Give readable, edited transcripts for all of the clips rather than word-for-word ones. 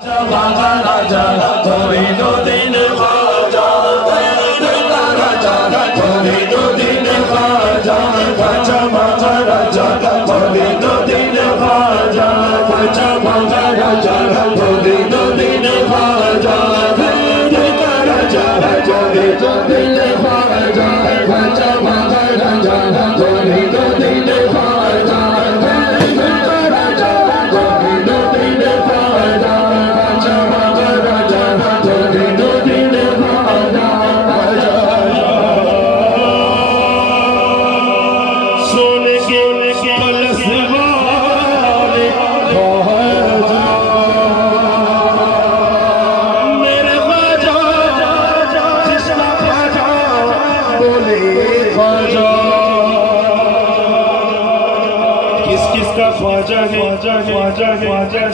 Raja, Koridodin Raja, Raja, Koridodin Raja, Raja Maharaja, Koridodin Raja, Raja Maharaja, Koridodin Raja, Raja, Koridodin Raja, Raja Maharaja, Koridodin Raja.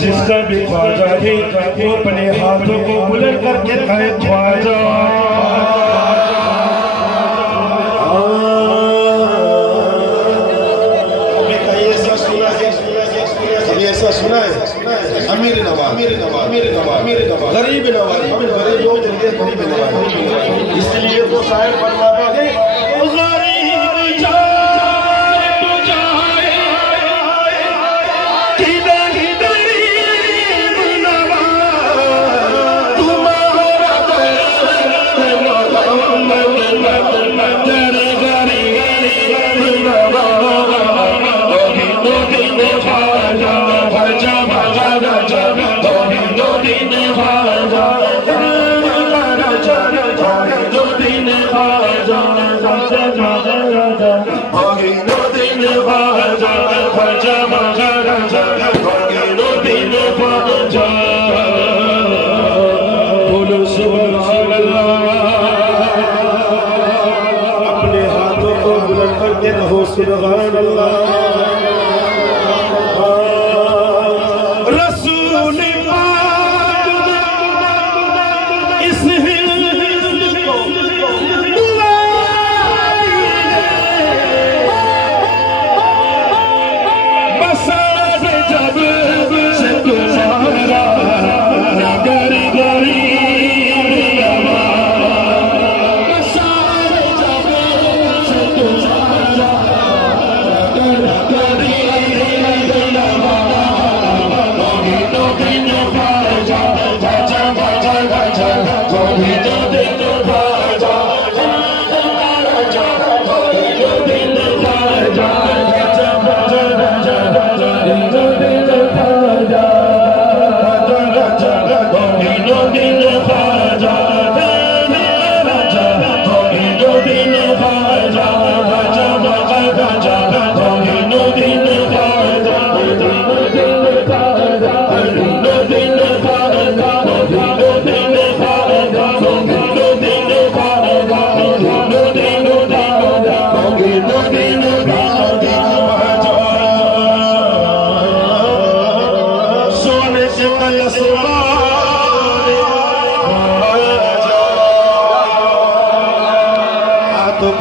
जिसका भी ख्वाजा है वो अपने हाथों को बुलंद करके कहे ख्वाजा। ऐसा सुना है अमीर नवाज गरीब नवाज, हम गरीब लोग दिलते गरीब नवाज, इसलिए वो शायर फरमाता है सुभान अल्लाह। रसूल पाक इस हिंद को बसात जब से तुम्हारा गरी गरी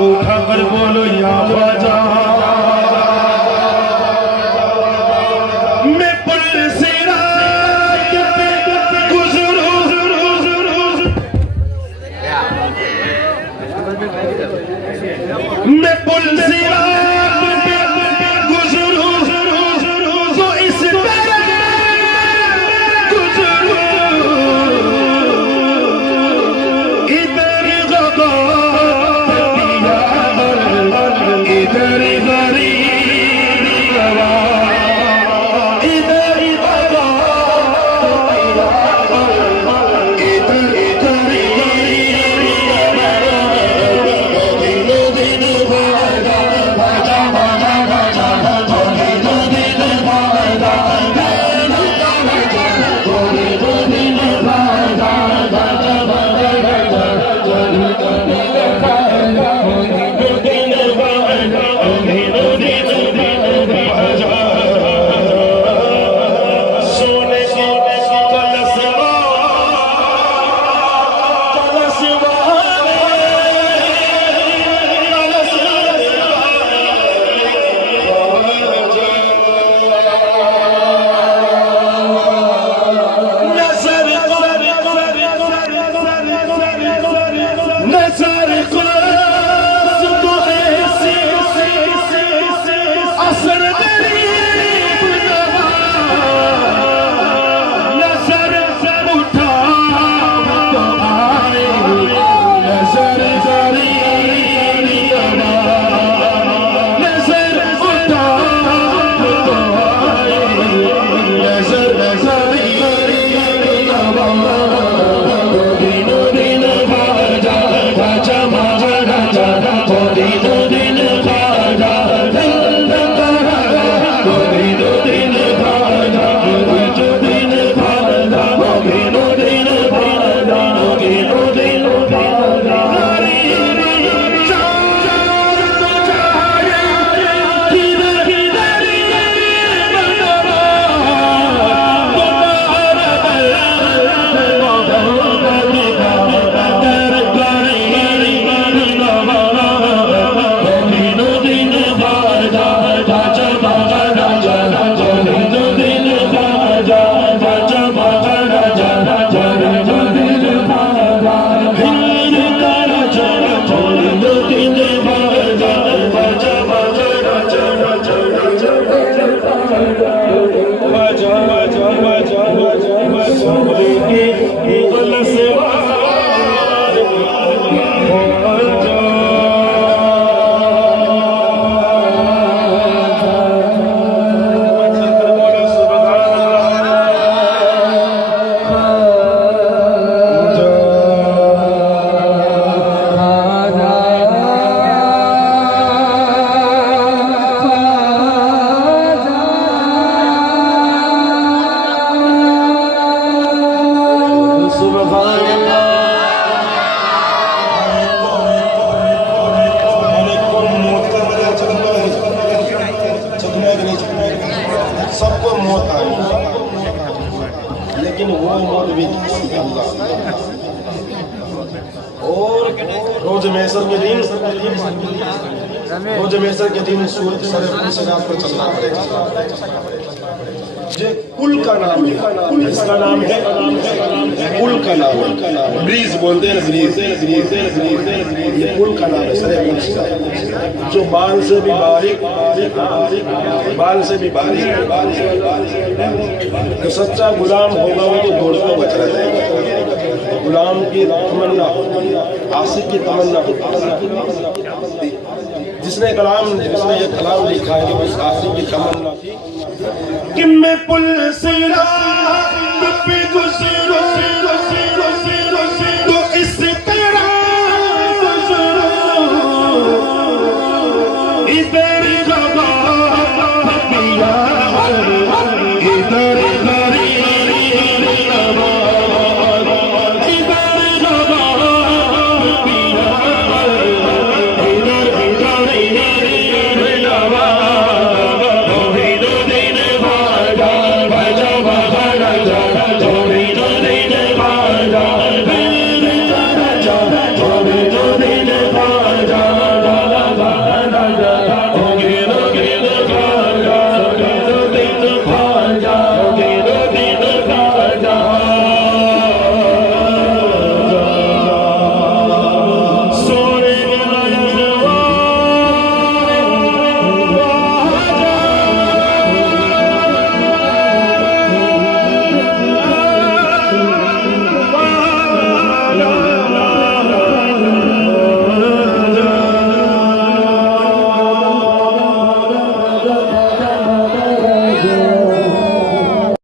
उठाकर बोलो या ख्वाजा, मैं पुल से रात पे गुजरूं, मैं पुल से रात पे गुजरूं, तो इस तरह गुजरूं, इधर गदा सबको मौत आई, लेकिन वो मौत भी अल्लाह। और रोज महशर के दिन सूरत सरात पर चलना पड़ेगा। जो कुल का नाम है, इसका नाम है कुल का नाम है, ब्रीज बोलते हैं, ब्रीज ये कुल का नाम है। सरे जो बाल से भी बारीक, जो सच्चा गुलाम होगा वो तो दौड़ता हुआ चला जाएगा। गुलाम की तमन्ना, आशिक की तमन्ना, जिसने ये कलाम लिखा है, उस आशिक की तमन्ना थी कि मैं पुल सिरात पे गुजर